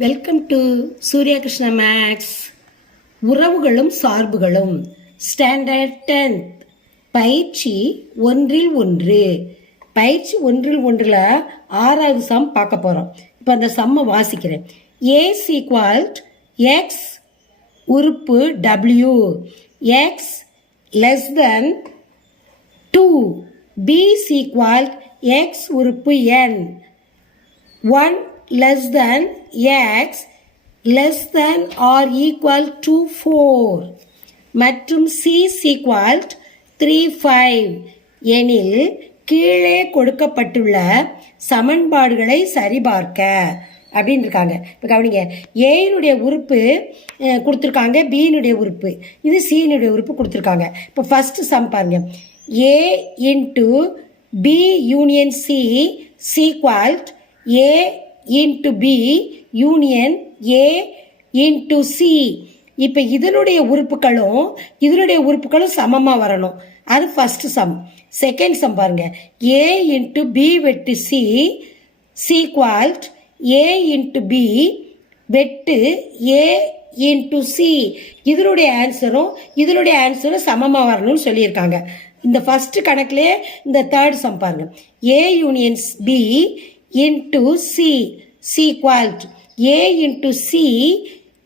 Welcome to சூர்யகிருஷ்ண maths உறவுகளும் சார்புகளும். Standard tenth பயிற்சி ஒன்றில் ஒன்று. பயிற்சி ஒன்றில் ஒன்றில் ஆறாவது சம் பார்க்க போகிறோம் இப்போ அந்த சம்மை வாசிக்கிறேன். ஏ சீக்வால்ட் எக்ஸ் உறுப்பு W X less than two B equal to X உறுப்பு N one less than x less than or equal to 4 மற்றும் c is equal 3 5 எனில் கீழே கொடுக்கப்பட்டுள்ள சமன்பாடுகளை சரிபார்க்க. அப்படின்னு இருக்காங்க இப்போ கவனிங்க ஏனுடைய உறுப்பு கொடுத்துருக்காங்க பியினுடைய உறுப்பு. இது சியினுடைய உறுப்பு கொடுத்துருக்காங்க. இப்போ ஃபஸ்ட்டு சம் பாருங்க. A into B union C equal to A into B union A into C இப்போ இதனுடைய உறுப்புகளும் இதனுடைய உறுப்புகளும் சமமாக வரணும். அது ஃபர்ஸ்ட் சம் செகண்ட் சம் பாருங்க. ஏ இன்ட்டு பி வெட்டு C equal to A into B வெட்டு ஏ இன்ட்டு சி இதனுடைய ஆன்சரும் இதனுடைய ஆன்சரும் சமமாக வரணும்னு சொல்லியிருக்காங்க. இந்த ஃபஸ்ட்டு கணக்குலேயே இந்த தேர்ட் சம் பாருங்க. A unions B into C C equal to A into C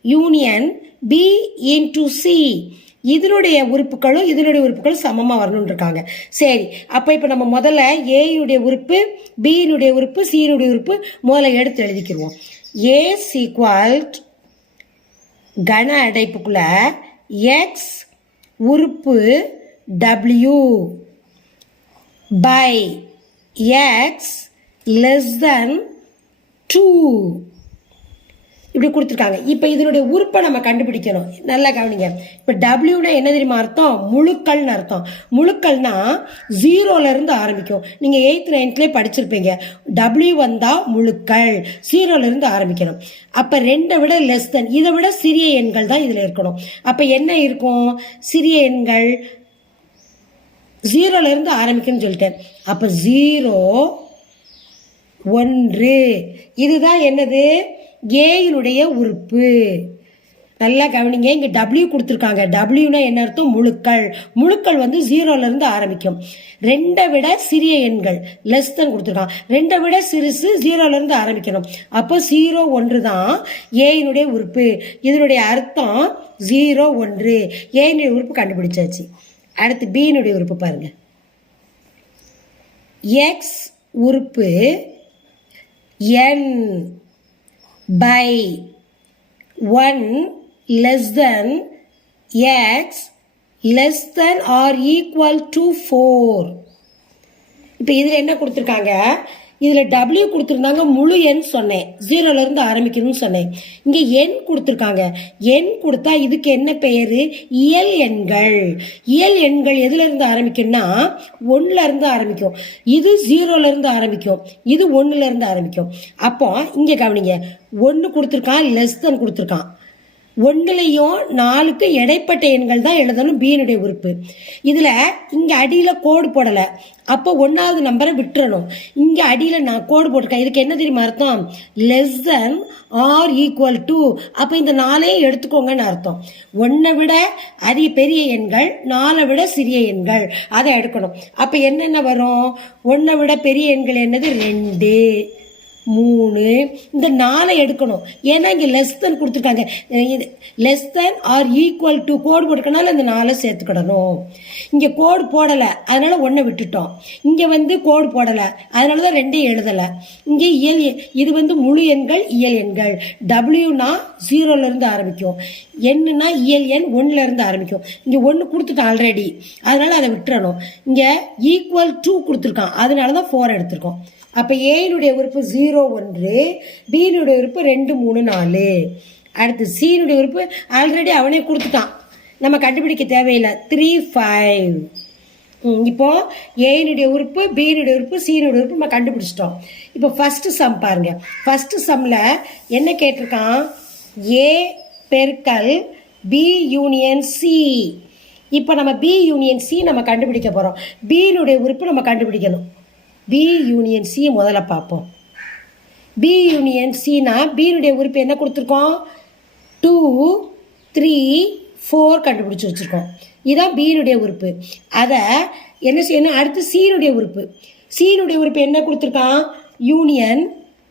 union B into C இதனுடைய உறுப்புகளும் இதனுடைய உறுப்புகளும் சமமாக வரணும்னு இருக்காங்க சரி அப்போ இப்போ நம்ம முதல்ல ஏயுடைய உறுப்பு பியினுடைய உறுப்பு சியினுடைய உறுப்பு முதல்ல எடுத்து எழுதிக்கிடுவோம். ஏ சீக்வால்ட் கன அடைப்புக்குள்ள எக்ஸ் உறுப்பு W by X less than two இப்படி கொடுத்துருக்காங்க. இப்போ இதனுடைய உறுப்பை நம்ம கண்டுபிடிக்கணும். நல்லா கவனிங்க. இப்போ டபிள்யூனா என்ன தெரியுமா அர்த்தம்? முழுக்கள்னு அர்த்தம். முழுக்கள்னா ஜீரோலேருந்து ஆரம்பிக்கும். நீங்கள் எயித் நைன்த்லேயே படிச்சிருப்பீங்க. டபிள்யூ வந்தால் முழுக்கள். ஜீரோலேருந்து ஆரம்பிக்கணும். அப்போ ரெண்டை விட லெஸ் தென் இதை விட சிறிய எண்கள் தான் இதில் இருக்கணும். அப்போ என்ன இருக்கும்? சிறிய எண்கள். ஜீரோலேருந்து ஆரம்பிக்கும்னு சொல்லிட்டேன். அப்போ ஜீரோ ஒன்று. இதுதான் என்னது? ஏயினுடைய உறுப்பு. நல்லா கவனிங்க இங்கே டபிள்யூ கொடுத்துருக்காங்க. டபிள்யூனா என்ன அர்த்தம்? முழுக்கள். முழுக்கள் வந்து ஜீரோலேருந்து ஆரம்பிக்கும். ரெண்டை விட சிறிய எண்கள் லெஸ் தன் கொடுத்துருக்காங்க. ரெண்டை விட சிறுசு ஜீரோலேருந்து ஆரம்பிக்கணும். அப்போ ஜீரோ ஒன்று தான் ஏயினுடைய உறுப்பு. இதனுடைய அர்த்தம் ஜீரோ ஒன்று. ஏயினுடைய உறுப்பு கண்டுபிடிச்சாச்சு. அடுத்து பியினுடைய உறுப்பு பாருங்க. எக்ஸ் உறுப்பு N by one less than x less than or equal to four இப்போ இதில் என்ன கொடுத்துருக்காங்க இதில் டபிள்யூ கொடுத்துருந்தாங்க முழு எண் சொன்னேன். ஜீரோலேருந்து ஆரம்பிக்கணும்னு சொன்னேன். இங்கே எண் கொடுத்துருக்காங்க. எண் கொடுத்தா இதுக்கு என்ன பெயர்? இயல் எண்கள். இயல் எண்கள் எதுலேருந்து ஆரம்பிக்கும்னா ஒன்றுலேருந்து ஆரம்பிக்கும். இது ஜீரோலேருந்து ஆரம்பிக்கும். இது ஒன்றுலேருந்து ஆரம்பிக்கும். அப்போ இங்கே கவனிங்க. ஒன்று கொடுத்துருக்கான் லெஸ் தென் கொடுத்துருக்கான். ஒன்றுலையும் நாலுக்கு இடைப்பட்ட எண்கள் தான் எழுதணும் பீனுடைய உறுப்பு. இதில் இங்கே அடியில் கோடு போடலை. அப்போ ஒன்றாவது நம்பரை விட்டுறணும். இங்கே அடியில் நான் கோடு போட்டிருக்கேன். இதுக்கு என்ன தெரியுமா அர்த்தம்? Less than or equal to அப்போ இந்த நாளையும் எடுத்துக்கோங்கன்னு அர்த்தம். ஒன்றை விட அரிய பெரிய எண்கள் நாலை விட சிறிய எண்கள். அதை எடுக்கணும். அப்போ என்னென்ன வரும்? ஒன்றை விட பெரிய எண்கள் என்னது? ரெண்டு. மூணு. இந்த நாலை எடுக்கணும். ஏன்னா இங்கே லெஸ் தென் கொடுத்துருக்காங்க. இது less than or equal to கோடு போட்டுக்கனால இந்த நாலை சேர்த்துக்கிடணும். இங்கே கோடு போடலை. அதனால் ஒன்றை விட்டுட்டோம். இங்கே வந்து கோடு போடலை. அதனால தான் ரெண்டையும் எழுதலை. இங்கே இயல் இது வந்து முழு எண்கள் இயல் எண்கள். டபிள்யூனா ஜீரோலேருந்து ஆரம்பிக்கும். என்னன்னா இயல் எண் ஒன்றுலேருந்து ஆரம்பிக்கும். இங்கே ஒன்று கொடுத்துட்டோம் ஆல்ரெடி அதனால் அதை விட்டுறணும். இங்கே ஈக்குவல் டூ கொடுத்துருக்கான். அதனால தான் ஃபோர் எடுத்திருக்கோம். அப்போ ஏனுடைய உறுப்பு ஜீரோ ஒன்று பியினுடைய உறுப்பு ரெண்டு மூணு நாலு. அடுத்து சீனுடைய உறுப்பு ஆல்ரெடி அவனே கொடுத்துட்டான். நம்ம கண்டுபிடிக்க தேவையில்லை. த்ரீ ஃபைவ் இப்போ ஏனுடைய உறுப்பு பியினுடைய உறுப்பு சீனுடைய உறுப்பு நம்ம கண்டுபிடிச்சிட்டோம். இப்போ ஃபஸ்ட்டு சம் பாருங்க. ஃபஸ்ட்டு சம்மில் என்ன கேட்டிருக்கான்? ஏ பெருக்கல் பி யூனியன் சி இப்போ நம்ம பி யூனியன் சி நம்ம கண்டுபிடிக்க போகிறோம் பியினுடைய உறுப்பு நம்ம கண்டுபிடிக்கணும். பி யூனியன் சி முதல்ல பார்ப்போம். பி யூனியன் சினா பியினுடைய உறுப்பு என்ன கொடுத்துருக்கோம்? டூ த்ரீ ஃபோர் கண்டுபிடிச்சி வச்சுருக்கோம். இதுதான் பியினுடைய உறுப்பு. அதை என்ன செய்யணும்? அடுத்து சீனுடைய உறுப்பு. சீனுடைய உறுப்பு என்ன கொடுத்துருக்கான்? யூனியன்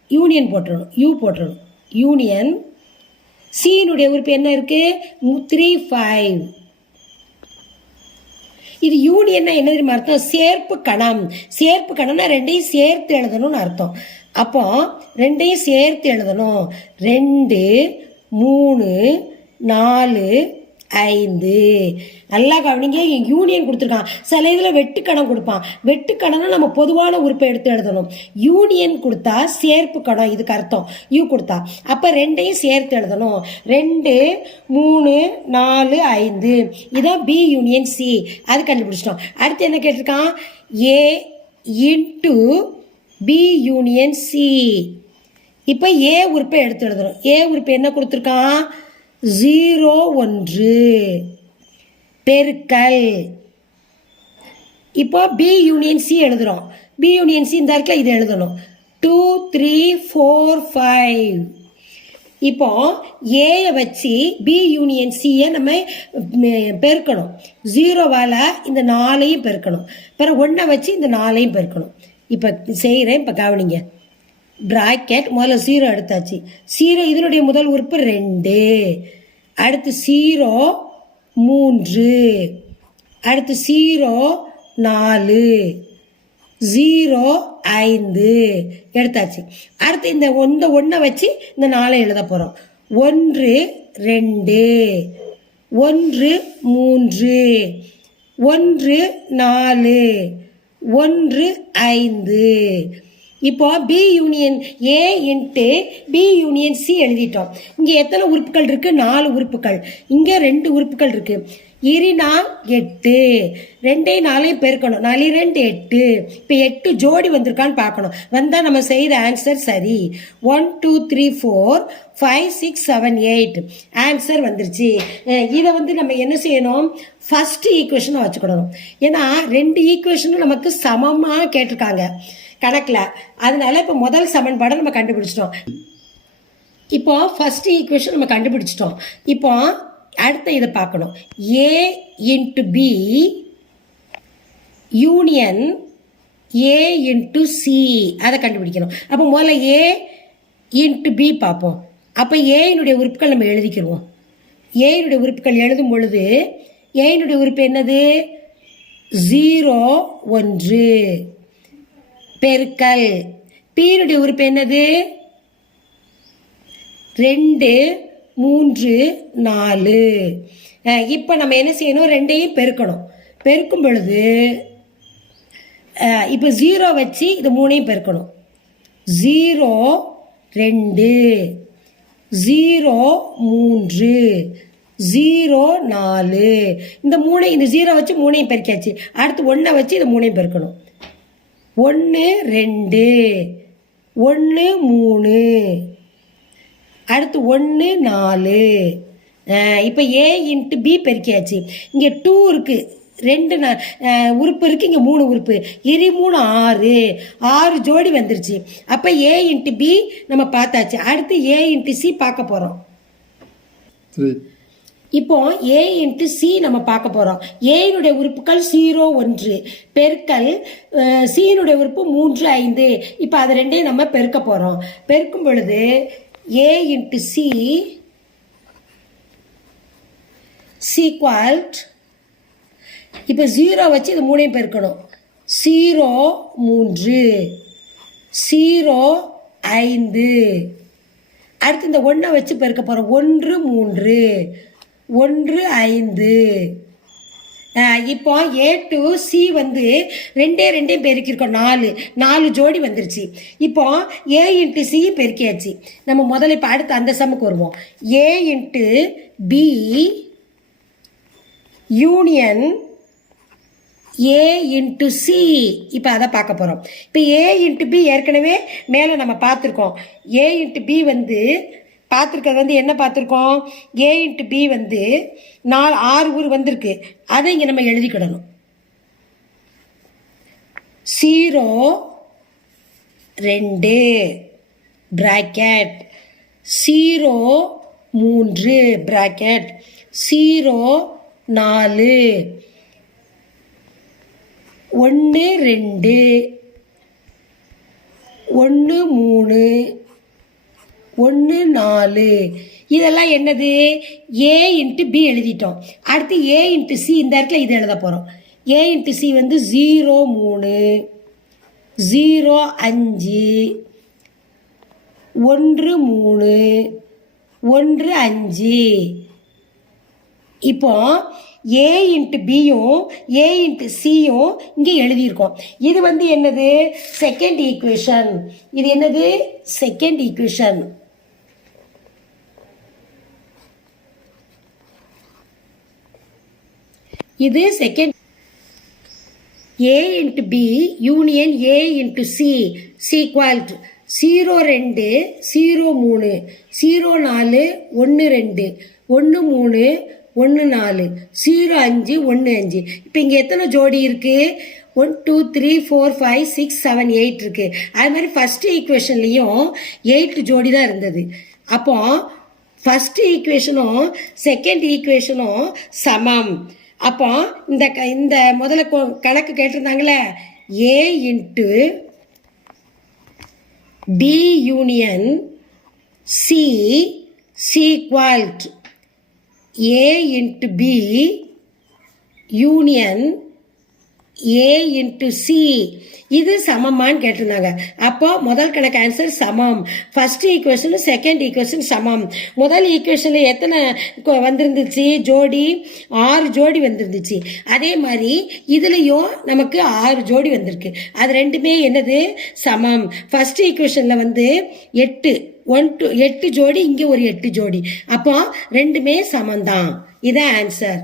யூனியன் போட்டுடணும் யூ போட்டுடணும் யூனியன் சீனுடைய உறுப்பு என்ன இருக்குது த்ரீ ஃபைவ் இது யூனியன்னா என்ன தெரியுமா அர்த்தம்? சேர்ப்பு கணம். சேர்ப்பு கணம்னா ரெண்டையும் சேர்த்து எழுதணும்னு அர்த்தம். அப்போ ரெண்டையும் சேர்த்து எழுதணும். ரெண்டு மூணு நாலு ஐந்து. நல்லா கவனிங்க யூனியன் கொடுத்துருக்கான். சில இதில் வெட்டுக்கடன் கொடுப்பான். வெட்டுக்கடனை நம்ம பொதுவான உறுப்பை எடுத்து எழுதணும். யூனியன் கொடுத்தா சேர்ப்பு கடன் இதுக்கு அர்த்தம். யூ கொடுத்தா. அப்போ ரெண்டையும் சேர்த்து எழுதணும். ரெண்டு மூணு நாலு ஐந்து. இதான் பி யூனியன் சி அது கண்டுபிடிச்சிட்டோம். அடுத்து என்ன கேட்டிருக்கான்? A into B union C இப்போ ஏ உறுப்பை எடுத்து எழுதணும். ஏ உறுப்பு என்ன கொடுத்துருக்கான்? ஜீரோ ஒன்று. பெருக்கல். இப்போ பி யூனியன் சி எழுதுறோம். பி யூனியன் சி இந்த இடத்துல இது எழுதணும். டூ த்ரீ ஃபோர் ஃபைவ் இப்போ ஏயை வச்சு பி யூனியன் சியை நம்ம பெருக்கணும். ஜீரோவால் இந்த நாலையும் பெருக்கணும். பிறகு ஒன்றை வச்சு இந்த நாலையும் பெருக்கணும். இப்போ செய்கிறேன் இப்போ கவனிங்க. ப்ராக்கெட் முதல்ல ஜீரோ எடுத்தாச்சு. ஜீரோ இதனுடைய முதல் உறுப்பு ரெண்டு. அடுத்து ஜீரோ மூன்று. அடுத்து ஜீரோ நாலு. ஜீரோ ஐந்து. எடுத்தாச்சு. அடுத்து இந்த ஒந்த ஒன்றை வச்சு இந்த நாளை எழுத போகிறோம் ஒன்று ரெண்டு. ஒன்று மூன்று. ஒன்று நாலு. ஒன்று ஐந்து. இப்போ B union A into B union C எழுதிட்டோம். இங்கே எத்தனை உறுப்புகள் இருக்குது நாலு உறுப்புகள். இங்கே ரெண்டு உறுப்புகள் இருக்குது இரினா எட்டு. ரெண்டே நாளையும் பெருக்கணும். நாலு ரெண்டு எட்டு. இப்போ எட்டு ஜோடி வந்திருக்கான்னு பார்க்கணும். வந்தால் நம்ம செய்கிற ஆன்சர் சரி. One two three four five six seven eight answer வந்துருச்சு. இதை வந்து நம்ம என்ன செய்யணும்? ஃபஸ்ட்டு ஈக்குவேஷனை வச்சுக்கணும். ஏன்னா ரெண்டு ஈக்குவேஷனும் நமக்கு சமமாக கேட்டிருக்காங்க. கணக்கில். அதனால இப்போ முதல் சமன்பாடை நம்ம கண்டுபிடிச்சிட்டோம். இப்போ ஃபர்ஸ்ட் ஈக்குவேஷன் நம்ம கண்டுபிடிச்சிட்டோம். இப்போ அடுத்த இதை பார்க்கணும். A into B union A into C அதை கண்டுபிடிக்கணும். அப்போ முதல்ல ஏ இன்ட்டு பி பார்ப்போம். அப்போ ஏயினுடைய உறுப்புகள் நம்ம எழுதிக்கிடுவோம் ஏயினுடைய உறுப்புகள் எழுதும் பொழுது ஏயினுடைய உறுப்பு என்னது? ஜீரோ ஒன்று. பெருக்கல். பீனுடைய உறுப்பு என்னது? ரெண்டு மூன்று நாலு. இப்போ நம்ம என்ன செய்யணும்? ரெண்டையும் பெருக்கணும். பெருக்கும் பொழுது இப்போ ஜீரோ வச்சு இது மூணையும் பெருக்கணும். ஜீரோ ரெண்டு. ஜீரோ மூன்று. ஜீரோ நாலு. இந்த மூணை இந்த ஜீரோ வச்சு மூணையும் பெருக்கியாச்சு. அடுத்து ஒன்றை வச்சு இந்த மூணையும் பெருக்கணும். ஒன்று ரெண்டு ஒன்று மூணு. அடுத்து ஒன்று நாலு. இப்போ ஏ இன்ட்டு பி பெருக்கியாச்சு. இங்கே டூ இருக்குது ரெண்டு ந- உறுப்பு இருக்குது இங்கே மூணு உறுப்பு. இரு மூணு ஆறு. ஆறு ஜோடி வந்துருச்சு. அப்போ ஏ இன்ட்டு பி நம்ம பார்த்தாச்சு. அடுத்து ஏ இன்ட்டு சி பார்க்க போகிறோம் த்ரீ இப்போ ஏ இன்ட்டு சி நம்ம பார்க்க போகிறோம் ஏனுடைய உறுப்புகள் ஜீரோ ஒன்று. பெருக்கல் சீனுடைய உறுப்பு மூன்று ஐந்து. இப்போ அது ரெண்டையும் நம்ம பெருக்க போகிறோம் பெருக்கும் பொழுது ஏ இன்ட்டு சி சீக்வால்ட் இப்போ ஜீரோ வச்சு இது மூணையும் பெருக்கணும். ஜீரோ மூன்று. ஜீரோ ஐந்து. அடுத்து இந்த ஒன்றை வச்சு பெருக்க போகிறோம் ஒன்று மூன்று. ஒன்று ஐந்து. இப்போ ஏ டு சி வந்து ரெண்டே ரெண்டே பெருக்கியிருக்கோம் நாலு. நாலு ஜோடி வந்துருச்சு. இப்போ ஏ இன்ட்டு சி பெருக்கியாச்சு. நம்ம முதல்ல இப்போ அடுத்து அந்த சம்முக்கு வருவோம். A into B union A into C இப்போ அதை பார்க்க போகிறோம் இப்போ ஏ இன்ட்டு பி ஏற்கனவே மேலே நம்ம பார்த்துருக்கோம். ஏ இன்ட்டு பி வந்து பார்த்துருக்கிறது வந்து என்ன பார்த்துருக்கோம்? ஏ இன்ட்டு பி வந்து நாலு ஆறு ஊர் வந்திருக்கு. அதை இங்கே நம்ம எழுதிக்கிடணும். ஜீரோ ரெண்டு ப்ராக்கெட் ஜீரோ மூன்று ப்ராக்கெட் ஜீரோ நாலு. ஒன்று ரெண்டு. ஒன்று மூணு. ஒன்று நாலு. இதெல்லாம் என்னது? ஏ இன்ட்டு பி எழுதிட்டோம். அடுத்து ஏ இன்ட்டு சி இந்த இடத்துல இது எழுத போகிறோம் ஏ இன்ட்டு சி வந்து ஜீரோ மூணு. ஜீரோ அஞ்சு. ஒன்று மூணு. ஒன்று அஞ்சு. இப்போ ஏ இன்ட்டு பியும் ஏ இன்ட்டு சியும் இங்கே எழுதியிருக்கோம். இது வந்து என்னது? செகண்ட் ஈக்குவேஷன் இது என்னது? செகண்ட் ஈக்குவேஷன் இது second A into B union A into C equals zero ரெண்டு ஜீரோ மூணு ஜீரோ நாலு ஒன்று ரெண்டு ஒன்று மூணு ஒன்று நாலு ஜீரோ அஞ்சு ஒன்று அஞ்சு. இப்போ இங்கே எத்தனை ஜோடி இருக்குது one two three four five six seven eight இருக்குது அது மாதிரி ஃபஸ்ட்டு ஈக்குவேஷன்லேயும் எயிட் ஜோடி தான் இருந்தது. அப்போ ஃபஸ்ட்டு ஈக்குவேஷனும் செகண்ட் ஈக்குவேஷனும் சமம். அப்போ இந்த க இந்த முதல்ல கொ- கணக்கு கேட்டிருந்தாங்களே A into B union C equals A into B union A into C இது சமமான்னு கேட்டிருந்தாங்க. அப்போ முதல் கணக்கு ஆன்சர் சமம். ஃபர்ஸ்ட் ஈக்குவேஷன் செகண்ட் ஈக்குவேஷன் சமம். முதல் ஈக்குவேஷனில் எத்தனை கொ- வந்திருந்துச்சு? ஜோடி? ஆறு ஜோடி வந்திருந்துச்சு. அதே மாதிரி இதுலேயும் நமக்கு ஆறு ஜோடி வந்திருக்கு. அது ரெண்டுமே என்னது? சமம். ஃபர்ஸ்ட் ஈக்குவேஷனில் வந்து எட்டு. ஒன் டு எட்டு ஜோடி இங்கே ஒரு எட்டு ஜோடி. அப்போ ரெண்டுமே சமம்தான். இதான் ஆன்சர்